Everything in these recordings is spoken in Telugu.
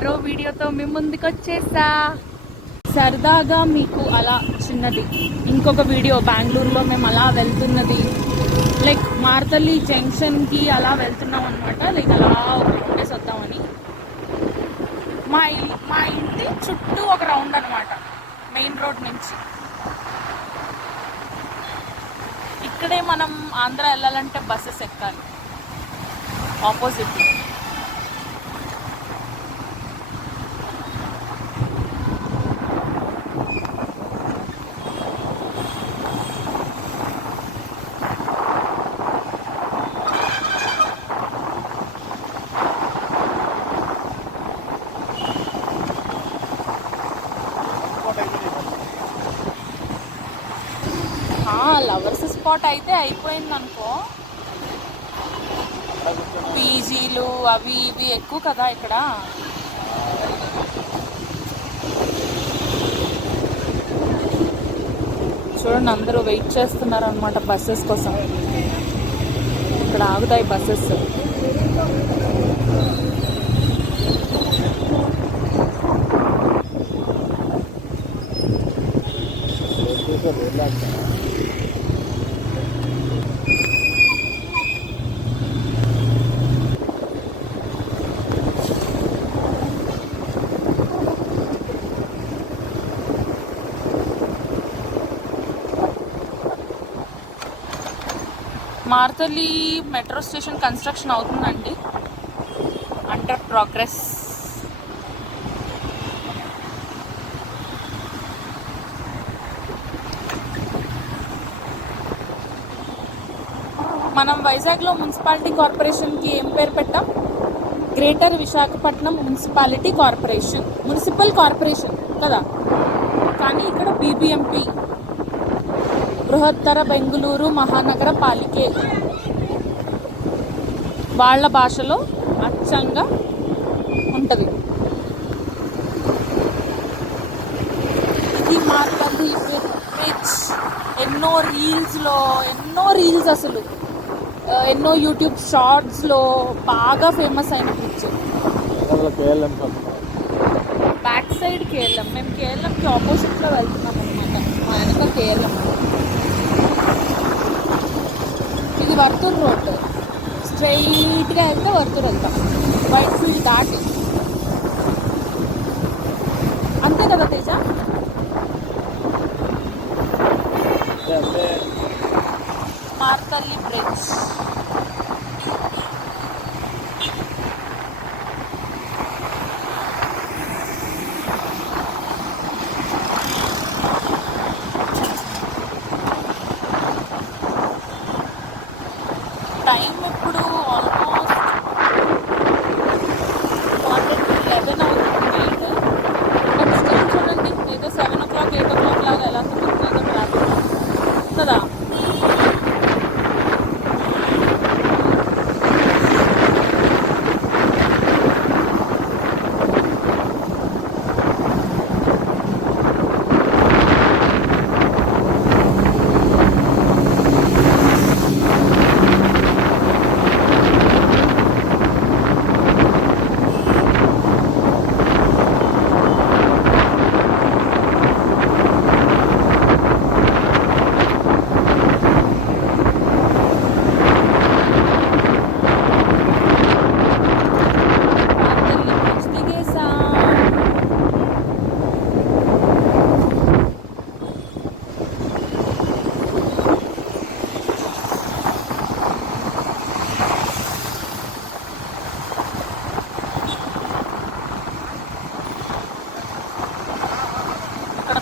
మరో వీడియోతో మీ ముందుకు వచ్చేసా. సరదాగా మీకు అలా చిన్నది ఇంకొక వీడియో, బెంగళూరులో మేము అలా వెళ్తున్నది, లైక్ మార్తల్లి జంక్షన్కి అలా వెళ్తున్నాం అనమాట. లైక్ అలా ఒక రౌండేసి వద్దామని. మా ఇంటి చుట్టూ ఒక రౌండ్ అనమాట, మెయిన్ రోడ్ నుంచి. ఇక్కడే మనం ఆంధ్ర వెళ్ళాలంటే బస్సెస్ ఎక్కాలి ఆపోజిట్. లవర్స్ స్పాట్ అయితే అయిపోయింది అనుకో. పీజీలు అవి ఇవి ఎక్కువ కదా ఇక్కడ. చూడండి, అందరూ వెయిట్ చేస్తున్నారు అనమాట బస్సెస్ కోసం. ఇక్కడ ఆగుతాయి buses. Marathahalli metro station construction అవుతుందండి, అండర్ ప్రోగ్రెస్. మనం వైజాగ్లో మున్సిపాలిటీ కార్పొరేషన్కి ఏం పేరు పెట్టాం? Greater Visakhapatnam municipality corporation, municipal corporation కదా. కానీ ఇక్కడ బీబీఎంపీ, బృహత్తర బెంగుళూరు మహానగర పాలికే. వాళ్ళ భాషలో అచ్చంగా ఉంటుంది. ఇది మార్తల్లి బ్రిడ్జ్. ఎన్నో రీల్స్ అసలు ఎన్నో యూట్యూబ్ షార్ట్స్లో బాగా ఫేమస్ అయిన బ్రిడ్జ్. Back side KLM. మేము కేఎల్ఎంకి ఆపోజిట్లో వెళ్తున్నాం అనమాట. మా వెనక కేఎల్ఎం. ఇది వర్తూర్ రోడ్. స్ట్రైట్గా వెళ్తే వర్తూర్ వెళ్తాం. వైట్ ఫీల్డ్ దాటి అంతే కదా తేజ? మార్తల్లి బ్రిడ్జ్. టైం ఇప్పుడు ఆల్మోస్ట్ 11 అవుతుంది నైట్. బట్ స్టిల్ చూడండి, ఏదో 7 o'clock 8 o'clock లాగా ఎలా తిరుగుతుందో ట్రాఫిక్ కదా.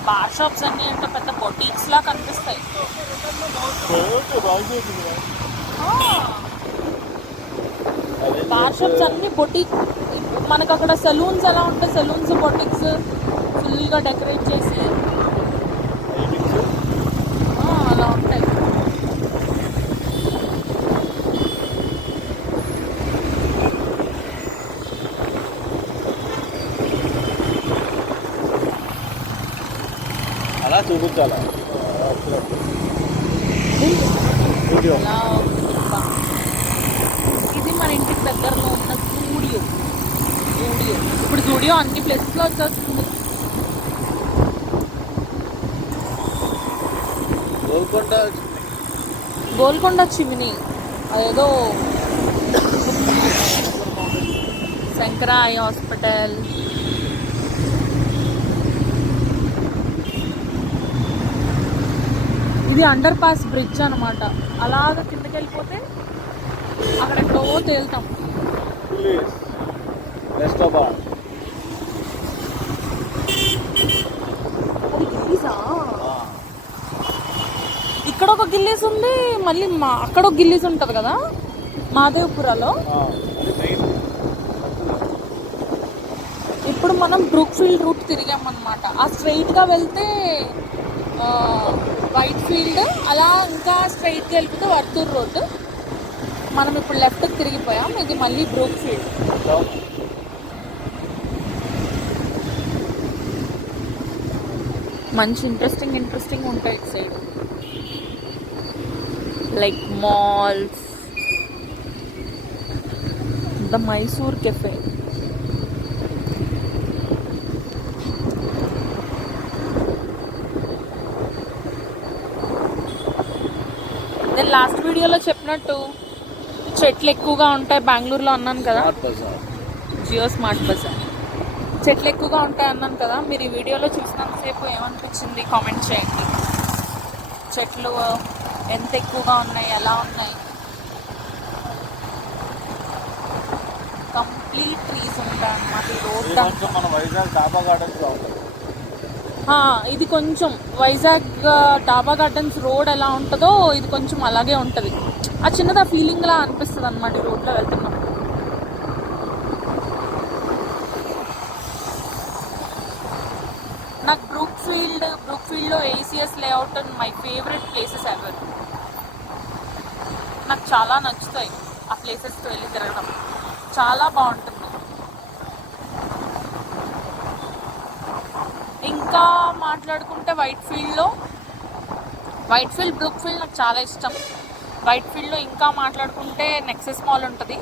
బార్ షాప్స్ అన్నీ అంటే పెద్ద బొటీక్స్ లా కనిపిస్తాయి. బార్ షాప్స్ అన్ని బొటీక్. మనకు అక్కడ సెలూన్స్ ఎలా ఉంటాయి, సెలూన్స్ బొటీక్స్ ఫుల్గా డెకరేట్ చేసి అలా ఉంటాయి. అలా చూపించాలా? ఇది మన ఇంటికి దగ్గరలో ఉన్న స్టూడియో. జూడియో. ఇప్పుడు జూడియో అన్ని ప్లేసెస్లో వచ్చేస్తుంది. గోల్కొండ చిమిని అదేదో శంకరా ఐ హాస్పిటల్. ఇది అండర్ పాస్ బ్రిడ్జ్ అనమాట. అలాగ కిందకి వెళ్ళిపోతే అక్కడెక్కడో తేలుతాం. ఇక్కడ ఒక గిల్లీస్ ఉంది, మళ్ళీ అక్కడ ఒక గిల్లీస్ ఉంటుంది కదా మాదేవపురాలో. ఇప్పుడు మనం బ్రూక్ఫీల్డ్ రూట్ తిరిగామన్నమాట. ఆ స్ట్రైట్గా వెళ్తే వైట్ ఫీల్డ్, అలా ఇంకా స్ట్రైట్గా వెళ్ళిపోతే వర్తూర్ రోడ్. మనం ఇప్పుడు లెఫ్ట్కి తిరిగిపోయాం. ఇది మళ్ళీ బ్రూక్ఫీల్డ్. మంచి ఇంట్రెస్టింగ్ ఉంటాయి ఇటు side, like malls, the Mysore cafe. నేను లాస్ట్ వీడియోలో చెప్పినట్టు చెట్లు ఎక్కువగా ఉంటాయి బెంగళూరులో అన్నాను కదా. జియో స్మార్ట్ బజార్ చెట్లు ఎక్కువగా ఉంటాయి అన్నాను కదా. మీరు ఈ వీడియోలో చూసినంతసేపు ఏమనిపించింది కామెంట్ చేయండి. చెట్లు ఎంత ఎక్కువగా ఉన్నాయి, ఎలా ఉన్నాయి. కంప్లీట్ ట్రీస్ ఉంటాయి అన్నమాట ఈ రోడ్. ఇది కొంచెం వైజాగ్ డాబా గార్డెన్స్ రోడ్ ఎలా ఉంటుందో ఇది కొంచెం అలాగే ఉంటుంది. ఆ చిన్నది ఆ ఫీలింగ్ లా అనిపిస్తుంది అన్నమాట ఈ రోడ్లో వెళ్తున్నాం. నాకు బ్రూక్ఫీల్డ్లో ACS layout my favourite places ever. నాకు చాలా నచ్చుతాయి ఆ ప్లేసెస్కి వెళ్ళి తిరగడం, చాలా బాగుంటుంది. ఇంకా మాట్లాడుకుంటే వైట్ ఫీల్డ్, బ్రూక్ఫీల్డ్ నాకు చాలా ఇష్టం. వైట్ ఫీల్డ్లో ఇంకా మాట్లాడుకుంటే నెక్సెస్ మాల్ ఉంటుంది.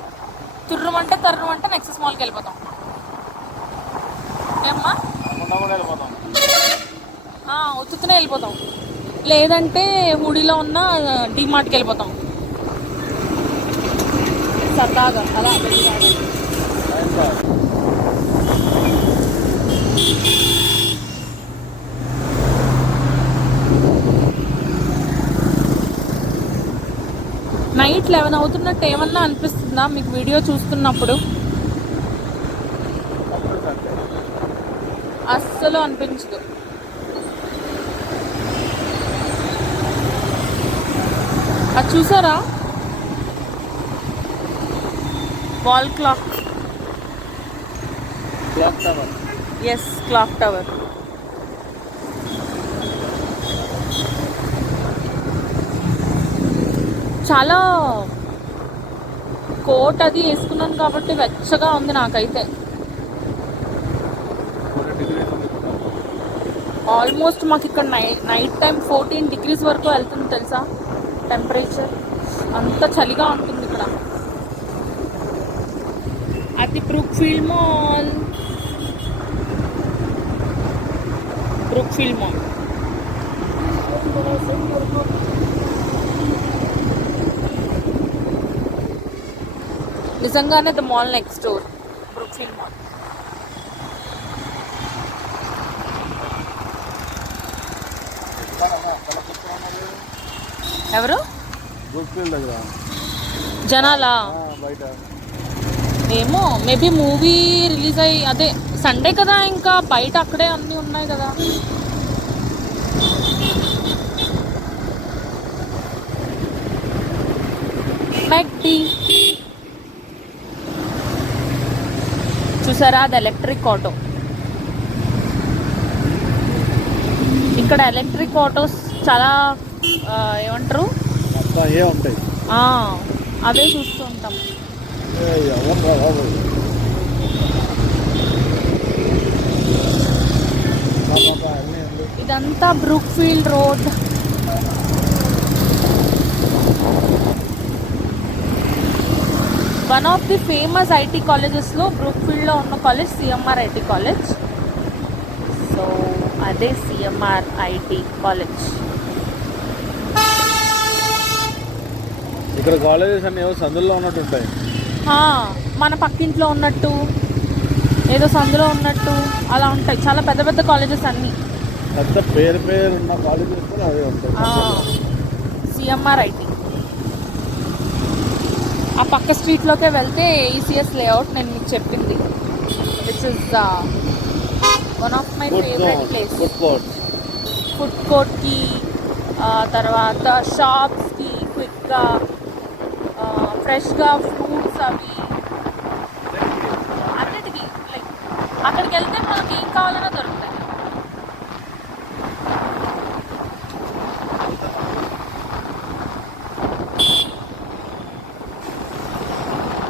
తరుణమంటే నెక్సెస్ మాల్కి వెళ్ళిపోతాం. ఏమ్మా ఉత్తునే వెళ్ళిపోతాం, లేదంటే హుడీలో ఉన్న డీమార్ట్కి వెళ్ళిపోతాం సరదాగా అలా. నైట్ 11 అవుతున్నట్టు ఏమన్నా అనిపిస్తుందా మీకు వీడియో చూస్తున్నప్పుడు? అస్సలు అనిపించదు. అది చూసారా wall clock? Yes, clock tower. చాలా కోట్ అది వేసుకున్నాను కాబట్టి వెచ్చగా ఉంది నాకైతే. ఆల్మోస్ట్ మాకు ఇక్కడ నైట్ టైం 14 degrees వరకు వెళ్తుంది తెలుసా టెంపరేచర్. అంత చలిగా ఉంటుంది ఇక్కడ. అది బ్రూక్ఫీల్డ్ మాల్. నిజంగానే the mall next door Brookfield mall. ఎవరు జనాలా? ఏమో, మేబీ మూవీ రిలీజ్ అయ్యి అదే సండే కదా, ఇంకా బయట అక్కడే అన్నీ ఉన్నాయి కదా. మెక్డీ చూసారా, అది ఎలక్ట్రిక్ ఆటో. ఇక్కడ ఎలక్ట్రిక్ ఆటోస్ చాలా ఏమంటారు ఉంటాయి, అవే చూస్తూ ఉంటాం. ఇదంతా Brookfield road. One of the famous IT కాలేజెస్లో బ్రూక్ఫీల్డ్లో ఉన్న college CMR IT college. So అదే సిఎంఆర్ ఐటీ కాలేజ్. ఇక్కడ కాలేజెస్ అన్ని ఏవో సందుల్లో ఉన్నట్టు ఉంటాయి. మన పక్కింట్లో ఉన్నట్టు, ఏదో సందులో ఉన్నట్టు అలా ఉంటాయి. చాలా పెద్ద పెద్ద కాలేజెస్ అన్నీ. పెద్ద పేరు ఉన్న కాలేజెస్ కూడా అవే ఉంటాయి. CMR IT. ఆ పక్క స్ట్రీట్లోకే వెళ్తే ఈసీఎస్ లేఅవుట్ నేను మీకు చెప్పింది, which is one of my favourite place. Food కోర్ట్కి, తర్వాత షాప్స్కి, క్విక్గా ఫ్రెష్గా ఫ్రూట్స్ అవి అన్నిటికీ, లైక్ అక్కడికి వెళ్తే మనకి ఏం కావాలన్నా దొరుకుతాయి.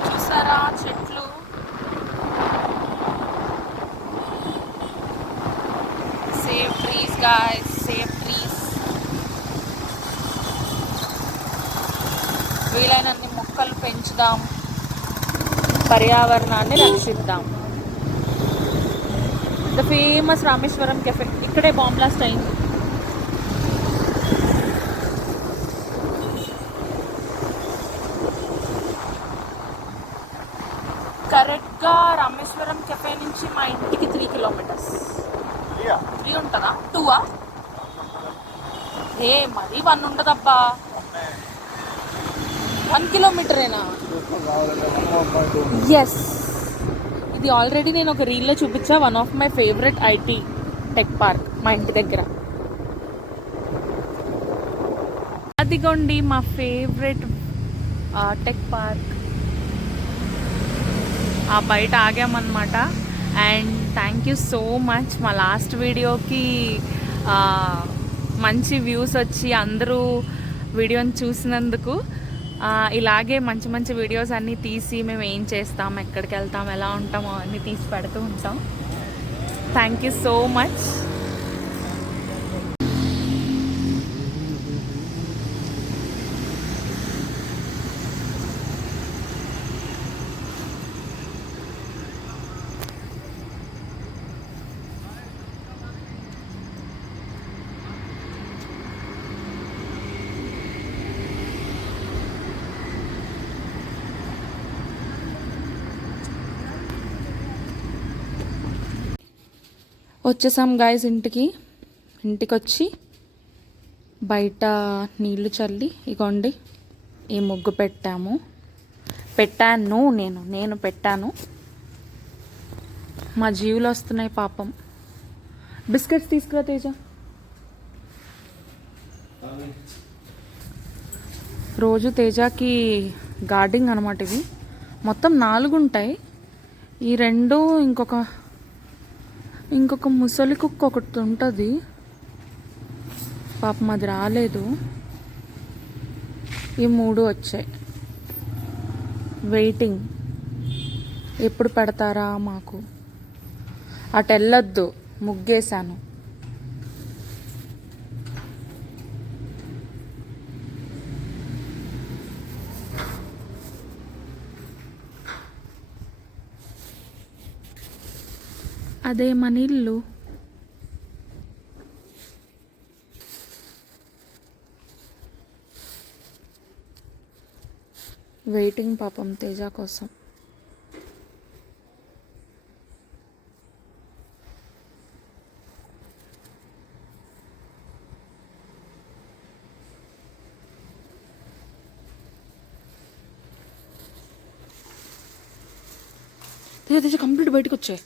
చూసారా చెట్లు? Save trees guys, save trees. వీలైనన్ని మొక్కలు పెంచుదాం, పర్యావరణాన్ని రక్షిద్దాం. ద ఫేమస్ రామేశ్వరం కెఫే ఇక్కడే బాంబ్ బ్లాస్ట్ అయింది. కరెక్ట్గా రామేశ్వరం కెఫే నుంచి మా ఇంటికి 3 కిలోమీటర్స్. 3 ఉంటుందా? 2 మరి 1 ఉండదబ్బా. 1 కిలోమీటరేనా? ఎస్. ఇది ఆల్రెడీ నేను ఒక రీల్లో చూపించా. One of my favourite IT tech park మా ఇంటి దగ్గర. అదిగోండి మా ఫేవరెట్ టెక్ పార్క్. బయట ఆగామన్నమాట. And thank you so much మా లాస్ట్ వీడియోకి మంచి వ్యూస్ వచ్చి అందరూ వీడియోని చూసినందుకు. ఇలాగే మంచి మంచి వీడియోస్ అన్నీ తీసి మేము ఏం చేస్తాం, ఎక్కడికి వెళ్తాం, ఎలా ఉంటామో అన్నీ తీసి పెడుతూ ఉంటాం. Thank you so much. వచ్చేసాం గాయస్ ఇంటికి వచ్చి బయట నీళ్లు చల్లి ఇగోండి ఈ ముగ్గు పెట్టాను. నేను పెట్టాను. మా జీవులు వస్తున్నాయి పాపం. బిస్కెట్స్ తీసుకురా తేజ. రోజు తేజకి గార్డింగ్ అనమాట. ఇవి మొత్తం 4 ఉంటాయి. ఈ 2 ఇంకొక ముసలి కుక్క ఒకటి ఉంటుంది. పాపం అది రాలేదు. ఈ 3 వచ్చాయి. వెయిటింగ్ ఎప్పుడు పెడతారా మాకు. అటు వెళ్ళొద్దు, ముగ్గేశాను. అదే మన ఇల్లు. వెయిటింగ్ పాపం తేజ కోసం. తేజ కంప్లీట్ బయటకు వచ్చాయి.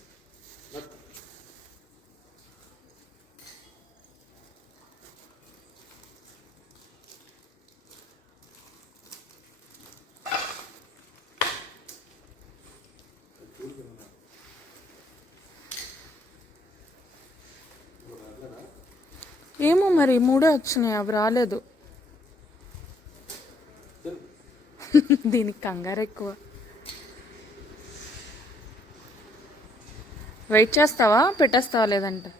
ఏమో మరి 3 వచ్చినాయి, అవి రాలేదు. దీనికి కంగారు ఎక్కువ. వెయిట్ చేస్తావా, పెట్టేస్తావా లేదంటే?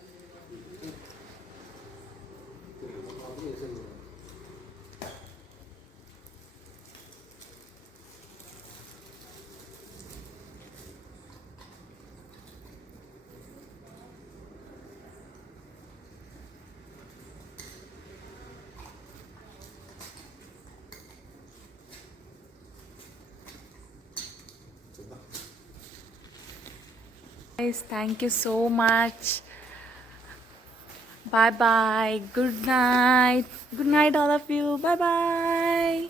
Thank you so much. Bye bye. Good night. Good night all of you. Bye bye.